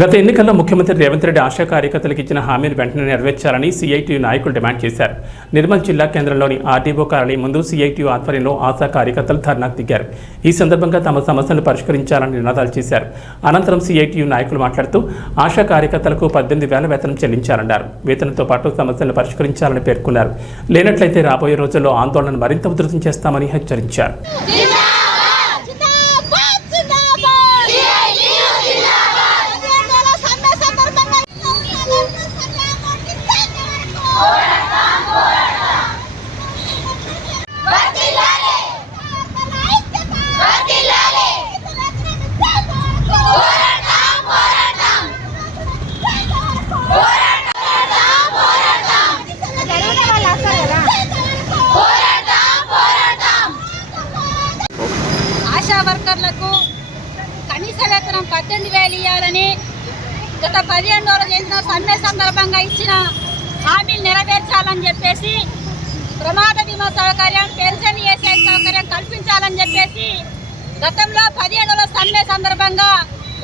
గత ఎన్నికల్లో ముఖ్యమంత్రి రేవంత్ రెడ్డి ఆశా కార్యకర్తలకు ఇచ్చిన హామీని వెంటనే నెరవేర్చాలని సిఐటియు నాయకులు డిమాండ్ చేశారు. నిర్మల్ జిల్లా కేంద్రంలోని ఆర్డీఓ కార్యాలయం ముందు సిఐటియు ఆధ్వర్యంలో ఆశా కార్యకర్తలు ధర్నాకు దిగారు. ఈ సందర్భంగా తమ సమస్యలను పరిష్కరించాలని నినాదాలు చేశారు. అనంతరం సిఐటియు నాయకులు మాట్లాడుతూ ఆశా కార్యకర్తలకు 18,000 వేతనం చెల్లించాలన్నారు. వేతనంతో పాటు సమస్యలను పరిష్కరించాలని పేర్కొన్నారు. లేనట్లయితే రాబోయే రోజుల్లో ఆందోళనను మరింత ఉధృతం చేస్తామని హెచ్చరించారు. ఆశా వర్కర్లకు కనీస వేతనం 18,000 ఇవ్వాలని గత 15 రోజులు చేసిన సమ్మె సందర్భంగా ఇచ్చిన హామీలు నెరవేర్చాలని చెప్పేసి ప్రమాద బీమా సౌకర్యం, పెన్షన్ ఈఎస్ఐ సౌకర్యం కల్పించాలని చెప్పేసి గతంలో 15 రోజుల సమ్మె సందర్భంగా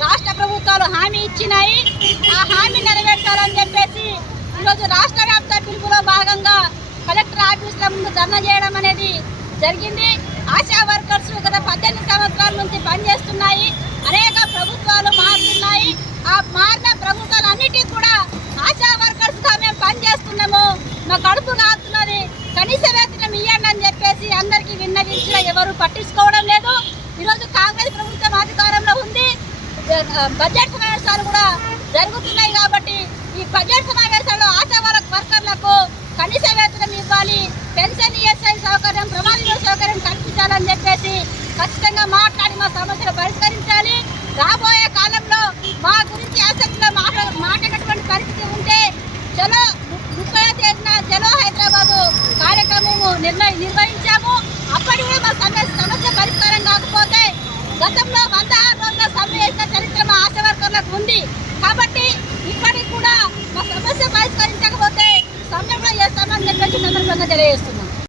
రాష్ట్ర ప్రభుత్వాలు హామీ ఇచ్చినాయి. ఆ హామీ నెరవేర్చాలని చెప్పేసి ఈరోజు రాష్ట్ర వ్యాప్త పిలుపులో భాగంగా కలెక్టర్ ఆఫీసుల ముందు ధర్నా చేయడం అనేది జరిగింది. ఆశా వర్కర్స్ గత 18 సంవత్సరాల నుంచి పనిచేస్తున్నాయి. అనేక ప్రభుత్వాలు మారుతున్నాయి. ఆ మారిన ప్రభుత్వాలన్నిటికీ కూడా ఆశా వర్కర్స్గా మేము పనిచేస్తున్నాము, మా కడుపు కాస్తున్నది, కనీస వేతనం ఇవ్వండి అని చెప్పేసి అందరికీ విన్నవించినా ఎవరు పట్టించుకోవడం లేదు. ఈరోజు కాంగ్రెస్ ప్రభుత్వం అధికారంలో ఉంది. బడ్జెట్ సమావేశాలు కూడా జరుగుతున్నాయి. కాబట్టి ఈ బడ్జెట్ సమావేశాల్లో ఆశా వర్కర్లకు కనీస వేతనం ఇవ్వాలి, పెన్షన్ ఈఎస్ఐ సౌకర్యం, ప్రమాద బీమా సౌకర్యం కల్పించాలని చెప్పేసి ఖచ్చితంగా మాట్లాడి మా సమస్యలు పరిష్కరించాలి. రాబోయే కాలంలో మా గురించి ఆసక్తిలో మాట్లాడేటువంటి పరిస్థితి ఉంటే చలో 30వ తేదీన చలో హైదరాబాదు కార్యక్రమము నిర్వహించాము. అప్పటికే మా సమస్య పరిష్కారం కాకపోతే గతంలో 106 రోజుల సమ్మె చేసిన చరిత్ర మా ఆశా వర్కర్లకు ఉంది. కాబట్టి ఇప్పటికి కూడా మా సమస్య పరిష్కరించకపోతే సమ్మె కూడా చేస్తామని చెప్పేసి సందర్భంగా తెలియజేస్తుంది.